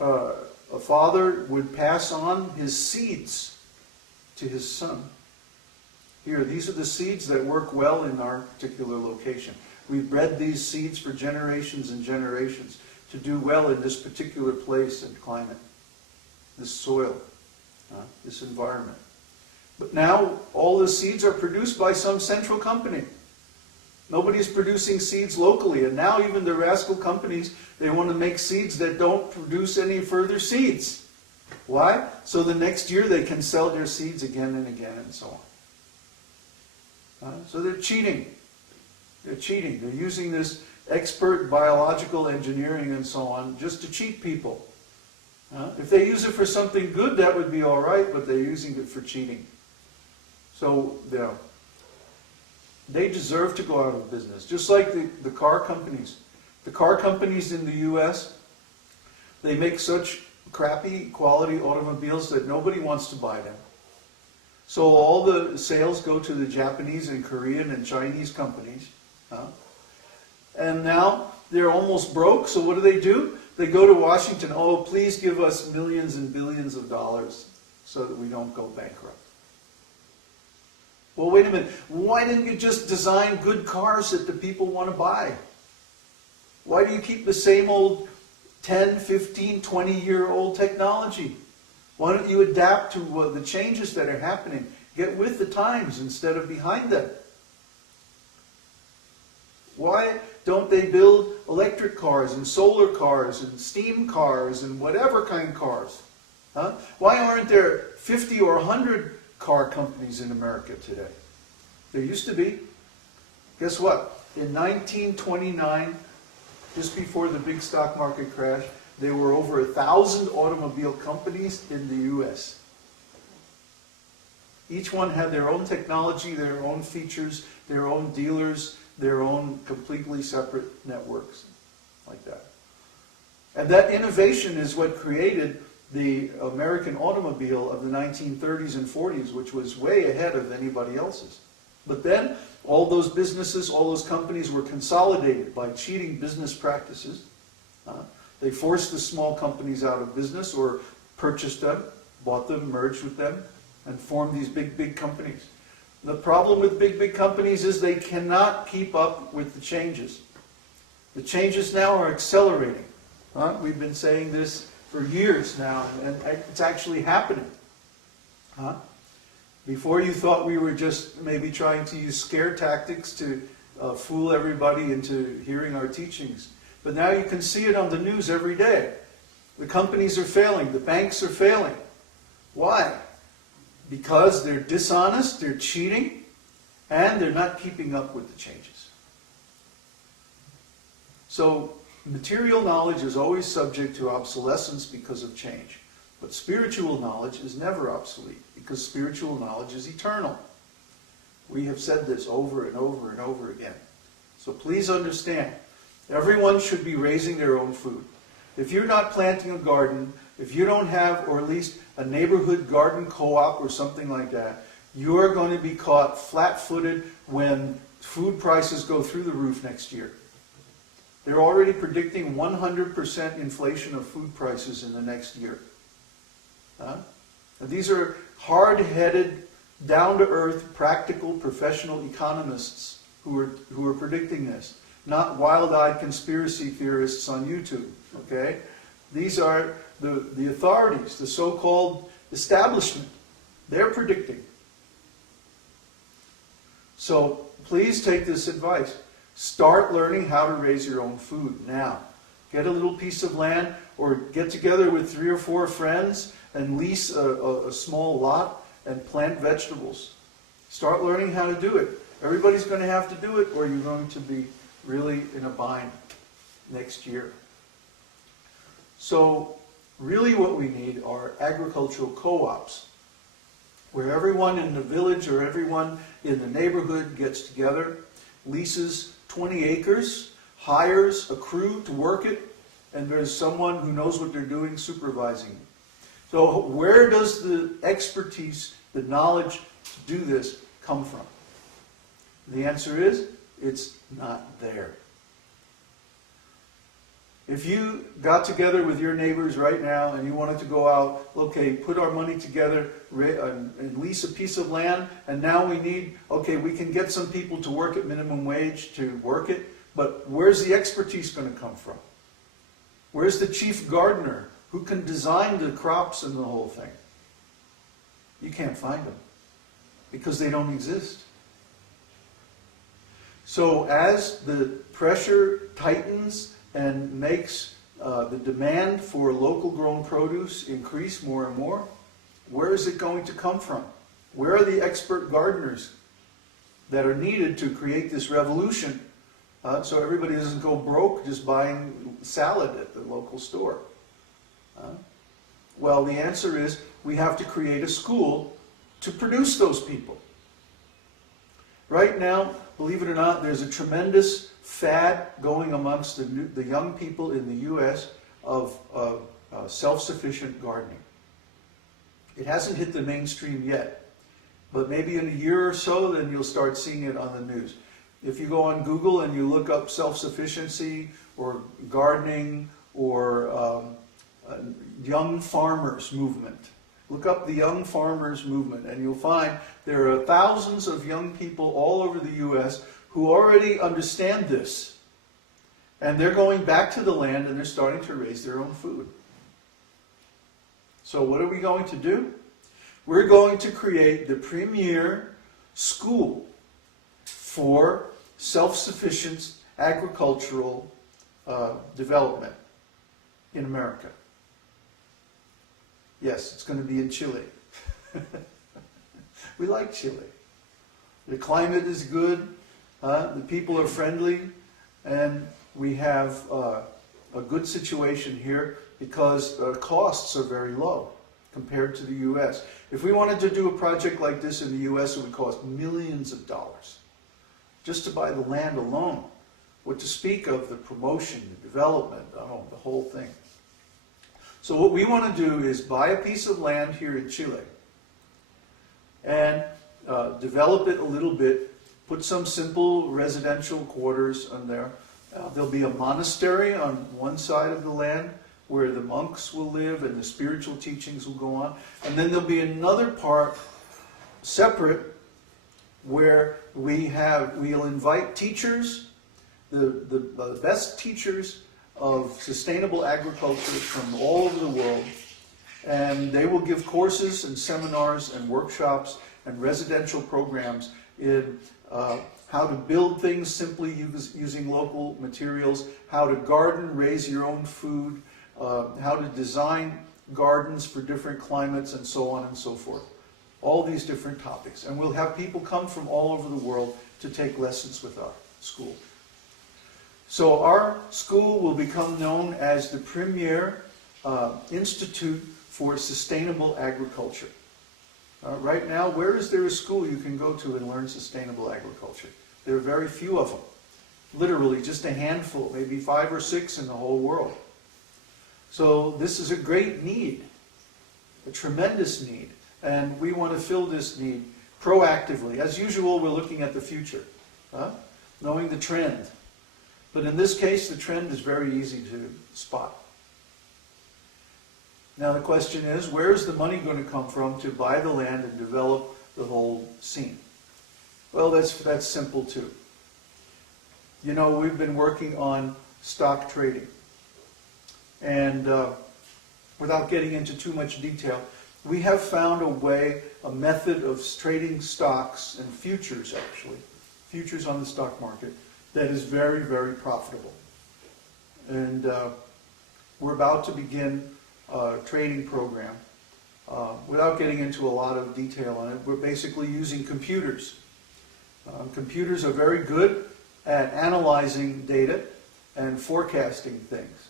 a father would pass on his seeds to his son. Here, these are the seeds that work well in our particular location. We've bred these seeds for generations and generations to do well in this particular place and climate, this soil, this environment. But now all the seeds are produced by some central company. Nobody's producing seeds locally, and now even the rascal companies, they want to make seeds that don't produce any further seeds. Why? So the next year they can sell their seeds again and again and so on. So they're cheating. They're cheating. They're using this expert biological engineering and so on just to cheat people. If they use it for something good, that would be all right, but they're using it for cheating. So, yeah, they deserve to go out of business, just like the car companies. The car companies in the U.S., they make such crappy quality automobiles that nobody wants to buy them. So all the sales go to the Japanese and Korean and Chinese companies. And now they're almost broke, so what do? They go to Washington, oh, please give us millions and billions of dollars so that we don't go bankrupt. Well, wait a minute. Why didn't you just design good cars that the people want to buy? Why do you keep the same old 10, 15, 20-year-old technology? Why don't you adapt to the changes that are happening? Get with the times instead of behind them. Why don't they build electric cars and solar cars and steam cars and whatever kind of cars? Why aren't there 50 or 100 car companies in America today? There used to be. Guess what? In 1929, just before the big stock market crash, there were over 1,000 automobile companies in the U.S. Each one had their own technology, their own features, their own dealers, their own completely separate networks, like that. And that innovation is what created the American automobile of the 1930s and 40s, which was way ahead of anybody else's. But then, all those businesses, all those companies were consolidated by cheating business practices. They forced the small companies out of business or purchased them, bought them, merged with them, and formed these big companies. The problem with big companies is they cannot keep up with the changes. The changes now are accelerating. We've been saying this for years now, and it's actually happening. Before you thought we were just maybe trying to use scare tactics to fool everybody into hearing our teachings. But now you can see it on the news every day. The companies are failing, the banks are failing. Why? Because they're dishonest, they're cheating, and they're not keeping up with the changes. So, material knowledge is always subject to obsolescence because of change. But spiritual knowledge is never obsolete, because spiritual knowledge is eternal. We have said this over and over and over again. So please understand, everyone should be raising their own food. If you're not planting a garden, if you don't have, or at least a neighborhood garden co-op or something like that, you're going to be caught flat-footed when food prices go through the roof next year. They're already predicting 100% inflation of food prices in the next year. These are hard-headed, down-to-earth, practical, professional economists who are predicting this, not wild-eyed conspiracy theorists on YouTube. Okay, these are the authorities, the so-called establishment. They're predicting. So please take this advice. Start learning how to raise your own food now. Get a little piece of land, or get together with 3 or 4 friends and lease a small lot and plant vegetables. Start learning how to do it. Everybody's going to have to do it, or you're going to be really in a bind next year. So really what we need are agricultural co-ops, where everyone in the village or everyone in the neighborhood gets together, leases 20 acres, hires a crew to work it, and there's someone who knows what they're doing supervising it. So where does the expertise, the knowledge to do this come from? The answer is, it's not there. If you got together with your neighbors right now and you wanted to go out, okay, put our money together and lease a piece of land, and now we need, okay, we can get some people to work at minimum wage to work it, but where's the expertise going to come from? Where's the chief gardener who can design the crops and the whole thing? You can't find them because they don't exist. So as the pressure tightens and makes the demand for local grown produce increase more and more, where is it going to come from? Where are the expert gardeners that are needed to create this revolution so everybody doesn't go broke just buying salad at the local store? Well, the answer is we have to create a school to produce those people. Right now, believe it or not, there's a tremendous fad going amongst the young people in the U.S. of self-sufficient gardening. It hasn't hit the mainstream yet, but maybe in a year or so, then you'll start seeing it on the news. If you go on Google and you look up self-sufficiency or gardening or young farmers movement, look up the young farmers movement and you'll find there are thousands of young people all over the U.S. who already understand this. And they're going back to the land and they're starting to raise their own food. So what are we going to do? We're going to create the premier school for self-sufficient agricultural development in America. Yes, it's going to be in Chile. We like Chile. The climate is good, the people are friendly, and we have a good situation here because costs are very low compared to the U.S. If we wanted to do a project like this in the U.S., it would cost millions of dollars just to buy the land alone. What to speak of the promotion, the development, the whole thing. So what we want to do is buy a piece of land here in Chile and develop it a little bit, put some simple residential quarters on there. There'll be a monastery on one side of the land where the monks will live and the spiritual teachings will go on. And then there'll be another part separate where we'll invite teachers, the best teachers of sustainable agriculture from all over the world, and they will give courses and seminars and workshops and residential programs in how to build things simply using local materials, how to garden, raise your own food, how to design gardens for different climates, and so on and so forth. All these different topics. And we'll have people come from all over the world to take lessons with our school. So our school will become known as the premier institute for sustainable agriculture. Right now, where is there a school you can go to and learn sustainable agriculture? There are very few of them. Literally just a handful, maybe 5 or 6 in the whole world. So this is a great need, a tremendous need. And we want to fill this need proactively. As usual, we're looking at the future, knowing the trend. But in this case, the trend is very easy to spot. Now the question is, where is the money going to come from to buy the land and develop the whole scene? Well, that's simple too. You know, we've been working on stock trading. And without getting into too much detail, we have found a method of trading stocks and futures, actually, futures on the stock market, that is very, very profitable. And we're about to begin a trading program. Without getting into a lot of detail on it, we're basically using computers. Computers are very good at analyzing data and forecasting things.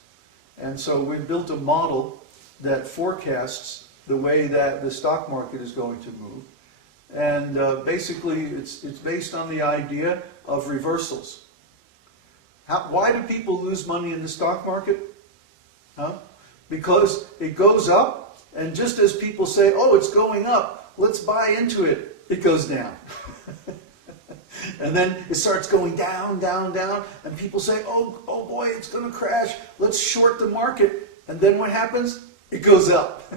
And so we've built a model that forecasts the way that the stock market is going to move. And basically, it's based on the idea of reversals. Why do people lose money in the stock market? Because it goes up, and just as people say, oh, it's going up, let's buy into it, it goes down. And then it starts going down, down, down, and people say, oh boy, it's going to crash. Let's short the market. And then what happens? It goes up.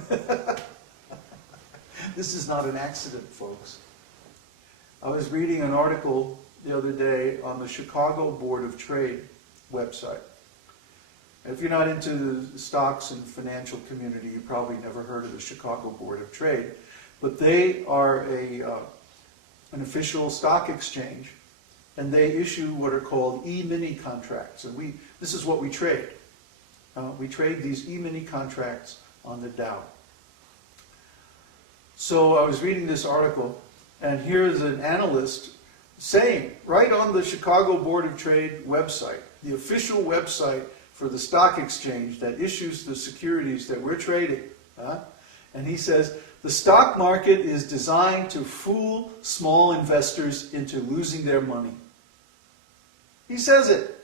This is not an accident, folks. I was reading an article the other day on the Chicago Board of Trade website. If you're not into the stocks and financial community, you probably never heard of the Chicago Board of Trade. But they are an official stock exchange, and they issue what are called E-mini contracts. And this is what we trade. We trade these E-mini contracts on the Dow. So I was reading this article, and here's an analyst saying, right on the Chicago Board of Trade website, the official website for the stock exchange that issues the securities that we're trading, and he says, the stock market is designed to fool small investors into losing their money. He says it.